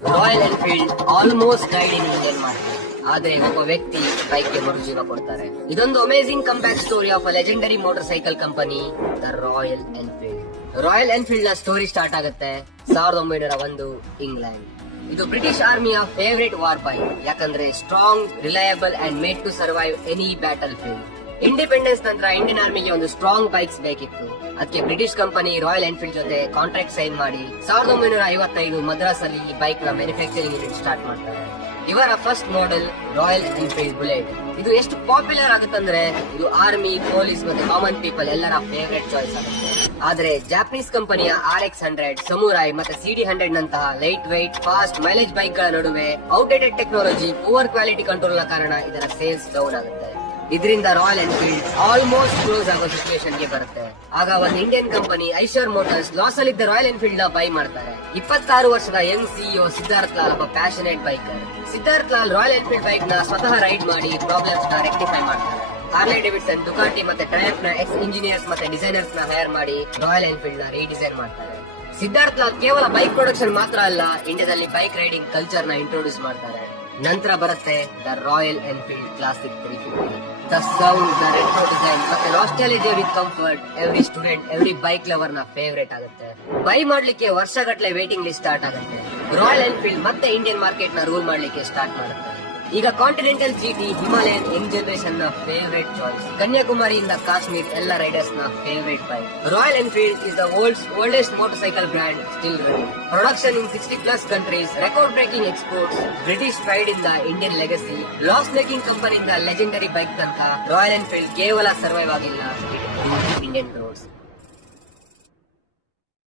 Royal Enfield almost died in Indian market. ಆದ್ರೆ ಒಬ್ಬ ವ್ಯಕ್ತಿ ಬೈಕ್ ಗೆ ಮರುಜೀವ ಕೊಡ್ತಾರೆ. ಇದೊಂದು amazing comeback story of a legendary motorcycle company, the Royal Enfield. Royal Enfield ನ ಸ್ಟೋರಿ ಸ್ಟಾರ್ಟ್ ಆಗುತ್ತೆ 1901 ಇಂಗ್ಲೆಂಡ್. ಇದು ಬ್ರಿಟಿಷ್ ಆರ್ಮಿಯ ಫೇವರೇಟ್ ವಾರ್ ಬೈಕ್, ಯಾಕಂದ್ರೆ strong, reliable and made to survive any battlefield. Independence ನಂತರ Indian ಆರ್ಮಿಗೆ ಒಂದು strong bikes ಬೇಕಿತ್ತು. ಅದಕ್ಕೆ ಬ್ರಿಟಿಷ್ ಕಂಪನಿ ರಾಯಲ್ ಎನ್ಫೀಲ್ಡ್ ಜೊತೆ ಕಾಂಟ್ರಾಕ್ಟ್ ಸೈನ್ ಮಾಡಿ 1955 ಮದ್ರಾಸ್ ಅಲ್ಲಿ ಈ ಬೈಕ್ ನ ಮ್ಯಾನುಫ್ಯಾಕ್ಚರಿಂಗ್ ಯೂನಿಟ್ ಸ್ಟಾರ್ಟ್ ಮಾಡ್ತಾರೆ. ಇವರ first model Royal Enfield Bullet. ಇದು ಎಷ್ಟು ಪಾಪ್ಯುಲರ್ ಆಗುತ್ತಂದ್ರೆ ಇದು ಆರ್ಮಿ, ಪೊಲೀಸ್ ಮತ್ತೆ ಕಾಮನ್ ಪೀಪಲ್ ಎಲ್ಲರ ಫೇವರೇಟ್ ಚಾಯ್ಸ್ ಆಗುತ್ತೆ. ಆದ್ರೆ ಜಾಪನೀಸ್ ಕಂಪನಿಯ RX-100, ಸಮುರಾಯ್ ಮತ್ತೆ CD100 ನಂತಹ light weight, fast mileage bike ಗಳ ನಡುವೆ outdated technology, poor quality control ನ ಕಾರಣ ಇದರ ಸೇಲ್ಸ್ ಡೌನ್ ಆಗುತ್ತೆ. ಇದರಿಂದ ರಾಯಲ್ ಎನ್ಫೀಲ್ಡ್ ಆಲ್ಮೋಸ್ಟ್ ಕ್ಲೋಸ್ ಆಗೋ ಸಿಚುವೇಶನ್ ಗೆ ಬರುತ್ತೆ. ಆಗ ಒಂದು Indian company Eicher Motors loss ಅಲ್ಲಿದ್ದ ರಾಯಲ್ ಎನ್ಫೀಲ್ಡ್ ನ ಬೈ ಮಾಡ್ತಾರೆ. 26 ವರ್ಷದ ಯಂಗ್ CEO ಸಿದ್ಧಾರ್ಥ್ ಲಾಲ್ ಒಬ್ಬ passionate biker. Siddharth Lal royal Enfield bike ನ ಸ್ವತಃ ರೈಡ್ ಮಾಡಿ ಪ್ರಾಬ್ಲಮ್ಸ್ ನ ರೆಕ್ಟಿಫೈ ಮಾಡ್ತಾರೆ. ಹಾರ್ಲೆ ಡೇವಿಡ್ಸನ್, ಡುಕಾಟಿ ಮತ್ತೆ ಟ್ರಯಂಫ್ ನ ಎಕ್ಸ್ ಇಂಜಿನಿಯರ್ಸ್ ಮತ್ತೆ ಡಿಸೈನರ್ಸ್ ನ ಹೈರ್ ಮಾಡಿ ರಾಯಲ್ ಎನ್ಫೀಲ್ಡ್ ನ ರೀಡಿಸೈನ್ ಮಾಡ್ತಾರೆ. ಸಿದ್ಧಾರ್ಥ್ ಲಾಲ್ ಕೇವಲ ಬೈಕ್ ಪ್ರೊಡಕ್ಷನ್ ಮಾತ್ರ ಅಲ್ಲ, ಇಂಡಿಯಾದಲ್ಲಿ ಬೈಕ್ ರೈಡಿಂಗ್ ಕಲ್ಚರ್ ನ ಇಂಟ್ರೊಡ್ಯೂಸ್ ಮಾಡ್ತಾರೆ. ನಂತರ ಬರುತ್ತೆ the Royal Enfield classic 350. The sound, the retro design ಮತ್ತೆ ನಾಸ್ಟಾಲಜಿ with comfort every student, every bike lover ನ ಫೇವರೇಟ್ ಆಗುತ್ತೆ. ಬೈ ಮಾಡ್ಲಿಕ್ಕೆ ವರ್ಷಗಟ್ಟಲೆ ವೇಟಿಂಗ್ ಲಿಸ್ಟ್ ಸ್ಟಾರ್ಟ್ ಆಗುತ್ತೆ. ರಾಯಲ್ ಎನ್ಫೀಲ್ಡ್ ಮತ್ತೆ ಇಂಡಿಯನ್ ಮಾರ್ಕೆಟ್ ನ ರೂಲ್ ಮಾಡ್ಲಿಕ್ಕೆ ಸ್ಟಾರ್ಟ್ ಮಾಡುತ್ತೆ. ಈಗ Continental GT, Himalayan young generation ನ ಫೇವರೇಟ್ ಚಾಯ್ಸ್. ಕನ್ಯಾಕುಮಾರಿಯಿಂದ ಕಾಶ್ಮೀರ್ ಎಲ್ಲ ರೈಡರ್ಸ್ ನ favourite bike. Royal Enfield is the world's oldest motorcycle brand, still running. Production in 60+ countries, record breaking exports, British pride ಇಂದ Indian legacy, loss making ಕಂಪನಿಯಿಂದ legendary bike ತನಕ royal Enfield ಕೇವಲ survive ಆಗಿಲ್ಲ, Indian roads.